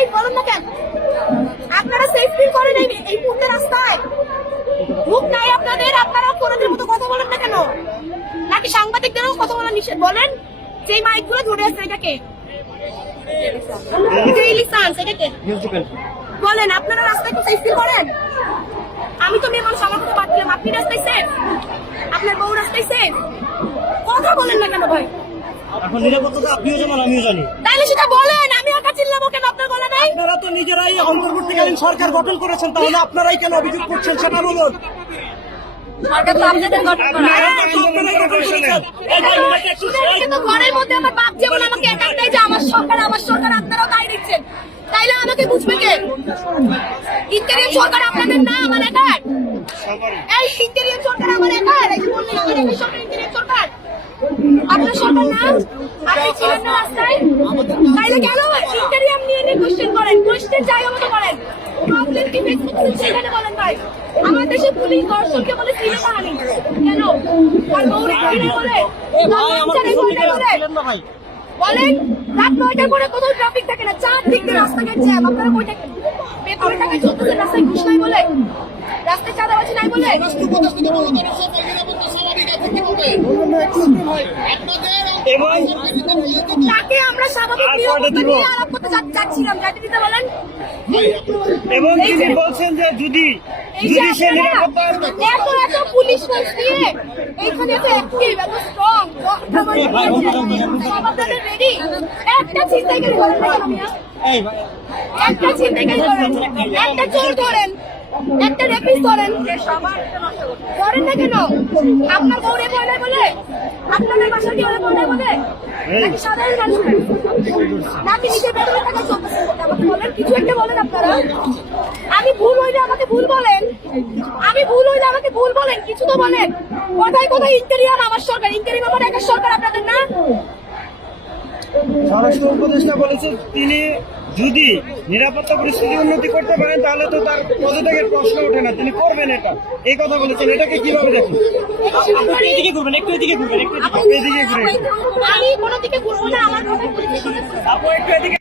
নাই বলেন না কেন? আপনারা সেফটি করেন এই পূর্ণ রাস্তায় মুখ নাই আপনাদের, আপনারা কোনদের মতো কথা বলেন না কেন? নাকি সাংবাদিকদেরও কথা বলা নিষেধ? বলেন যে মাইকগুলো ধরে আছে এটাকে বলেন, আপনারা রাস্তায় তো সেফটি করেন? আমি তো মেয়ে মানুষ, আমার কথা বাদ দিলাম, আপনি রাস্তায় সেফ? আপনার বউ রাস্তায় সেফ? কথা বলেন না কেন ভাই? এখন নিরাপত্তা আপনিও যেমন আমিও জানি। তাইলে সেটা বলেন, আমি একা চিল্লাবো কেন? আপনার বলা নাই? আপনারা তো নিজেরাই অন্তর্বর্তীকালীন সরকার গঠন করেছেন, তাহলে আপনারাই কেন অভিযোগ করছেন সেটা বলুন। সরকার তো আপনাদের গঠন করা। আপনারাই গঠন করেছেন। কিন্তু ঘরের মধ্যে আমার বাপ যেমন আমাকে একাই দেয় যে আমার সরকার, আপনারাও তাই দিচ্ছেন, তাইলে আমাকে বুঝবে কে? ইন্টেরিয়র সরকার আপনাদের না, আমার একার? এই ইন্টেরিয়র সরকার আমার একার? এই যে বললেন আমার একার সরকার, ইন্টেরিয়র সরকার আপনার সরকার না? আপনি ছিলেন না রাস্তায়? তাইলে কেন ইন্টেরিয়র নিয়ে কোয়েশ্চেন করেন? কোয়েশ্চেন যাই মতো করেন, প্রবলেম কি ফেস করছেন সেখানে বলেন ভাই। আমার দেশে পুলিশ দর্শককে বলে সিলে কাহানি কেন? আর বউরে বলে বলেন রাত 9টার পরে কোথাও ট্রাফিক থাকে না, চারদিক দিয়ে রাস্তাঘাট জ্যাম। আপনারা কই থাকেন? বেতনের টাকায় চলতেছে, রাস্তায় ঘুষ নাই বলে, রাস্তায় চাঁদাবাজি নাই বলে। তাকে আমরা স্বাভাবিক নিরাপত্তা নিয়ে আলাপ করতে যাচ্ছিলাম, যাতে দিতে বলেন। এবং তিনি বলছেন যে যদি সে নিরাপত্তা এত পুলিশ ফোর্স দিয়ে এইখানে এত অ্যাক্টিভ, এত স্ট্রং, আপনাদের রেডি? একটা ছিনতাইকারী ধরেন না কেন মিয়া? একটা ছিনতাইকারী ধরেন, একটা চোর ধরেন, একটা রেপিস ধরেন না কেন? আপনার বউরে বলে বলে, আপনাদের বাসা কি বলে বলে, নাকি সাধারণ মানুষ, নাকি নিজের বেতনের টাকা চলতেছে? আমাকে বলেন, কিছু একটা বলেন আপনারা। আমি ভুল হইলে আমাকে ভুল বলেন, কিছু তো বলেন। কোথায় ইন্টেরিয়াম আমার সরকার, ইন্টেরিয়াম আমার একা সরকার, আপনাদের না? স্বরাষ্ট্র উপদেষ্টা বলেছেন তিনি যদি নিরাপত্তা পরিস্থিতি উন্নতি করতে পারেন তাহলে তো তার পদত্যাগের প্রশ্ন ওঠে না, তিনি করবেন এটা, এই কথা বলেছেন। এটাকে কিভাবে দেখেন? এদিকে ঘুরবেন, একটু এদিকে ঘুরবেন, আমি কোনো দিকে ঘুরবো না, আমার কথা একটু এদিকে